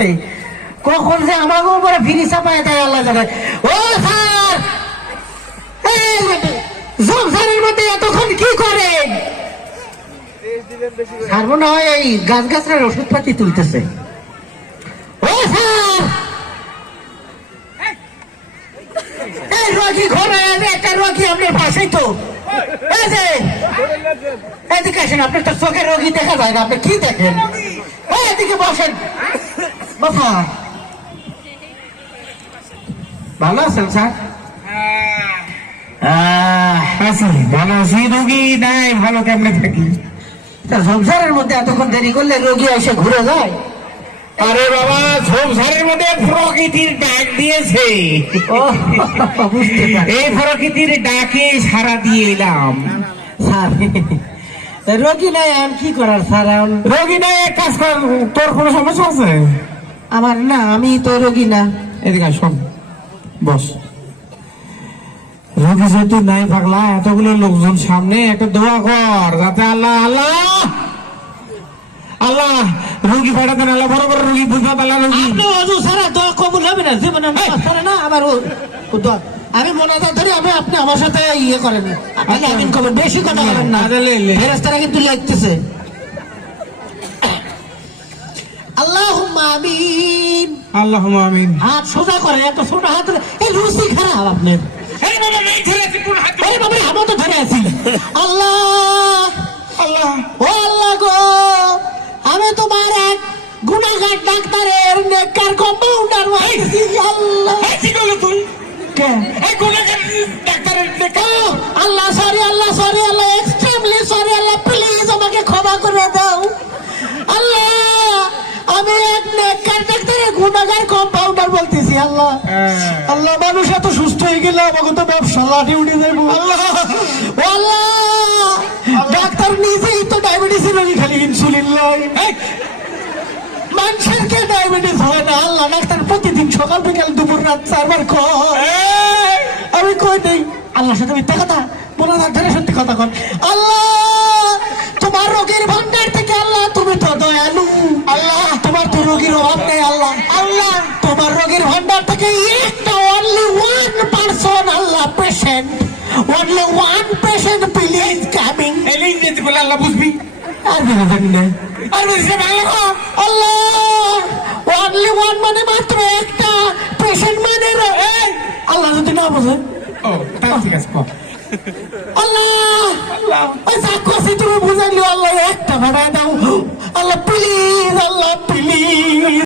আছে, কখন যে আমাকে উপরে ফিরি চাপায় দেয় আল্লাহ জানে। ও স্যার, সংসারের মধ্যে এতক্ষণ কি করেন? স্যার মনে হয় এই গাছ গাছরার ওষুধপাতি তুলতেছে। ও স্যার, এই রোগী ঘরে একটা রোগী আপনার পাশেই তো, এই যে এদিকে আসেন, আপনার তো চোখের রোগী দেখা যায় না, আপনি কি দেখেন? এদিকে বসেন। বাবা ভালো আছেন স্যার? ভালো আছি। রোগী নাই, ভালো কেমনে থাকি? সংসারের মধ্যে এতক্ষণ দেরি করলে রোগী এসে ঘুরে যায়। আরে বাবা, সংসারের মধ্যে প্রকৃতির ডাক দিয়েছে, এই প্রকৃতির ডাকে সারা দিয়ে এলাম। স্যার রোগী নাই, আমি কি করার স্যার? রোগী নাই, এক কাজ কর, তোর কোনো সমস্যা আছে? আমার না, আমি তো রোগী না। এদিকে শোন, বস। রোগী যেহেতু নাই পাগলা, এতগুলো লোকজন সামনে একটা দোয়া কর, যাতে আল্লাহ আল্লাহ আল্লাহ রোগী পাঠাতেন, আল্লাহ বড় বড় রোগী বুঝবা পাল্লা রোগী। সারা দোয়া কবুল হবে না, জীবনে না আবার আমি মোনাজাত ধরে আপনি আমার সাথে ইয়ে করেন, আমিন করেন, বেশি কথা বলেন না, ফেরেশতারা কিন্তু লাগতেছে। আল্লাহুম্মা আমিন, আল্লাহুম্মা আমিন। হাত সোজা করে, এত ছোট হাত, এই রুচি খারাপ আপনার। আমি তো ধরে আছি। আল্লাহ আল্লাহ, ও আল্লাহ গো, আমি তোমার এক গুনাহগার ডাক্তারের নেককার কম্পাউন্ডার হইছি। আল্লাহ তুই আল্লাহ সরি, আল্লাহ সরি, আল্লাহ এক্সট্রিমলি সরি, আল্লাহ প্লিজ আমাকে ক্ষমা করে দাও। আল্লাহ আমি এক নেককার ডাক্তারের গুনাহগার কম্পাউন্ডার বলতেছি। আল্লাহ আল্লাহ, মানুষ এত সুস্থ হয়ে গেলে আমাকে তো ব্যবসা লাঠি উঠে যাবো। আল্লাহ ও আল্লাহ, ডাক্তার নিজেই তো ডায়াবেটিসের রোগী, খালি ইনসুলিন লয়। মানুষের কে ডায়াবেটিস হয় না? আল্লাহ ডাক্তার প্রতিদিন সকাল বিকাল দুপুর রাত 4 বার খায়। আমি কই নেই আল্লাহর সাথে মিথ্যা কথা বলা না, ধরে সত্যি কথা কর। আল্লাহ তোমার রোগীর ভান্ডার থেকে, আল্লাহ তুমি তো দয়ালু, আল্লাহ তোমার তো রোগীর অভাব নেই। আল্লাহ আল্লাহ তোমার রোগীর ভান্ডার থেকে একটা only one person, Allah patient, only one patient please coming. এলে ইংরেজি বলে আল্লাহ বুঝবি, আর বেরো জানি না। আর বুঝছে বাংলা কর। আল্লাহ অনলি ওয়ান মানে মাত্র একটা পেশেন্ট মানে আল্লাহ যদি না বোঝে। ও ঠিক আছে, আল্লাহ আল্লাহ ওই চাকরি তুমি বুঝাইলো, আল্লাহ একটা ভাড়ায় দাও। আল্লাহ প্লিজ, আল্লাহ প্লিজ।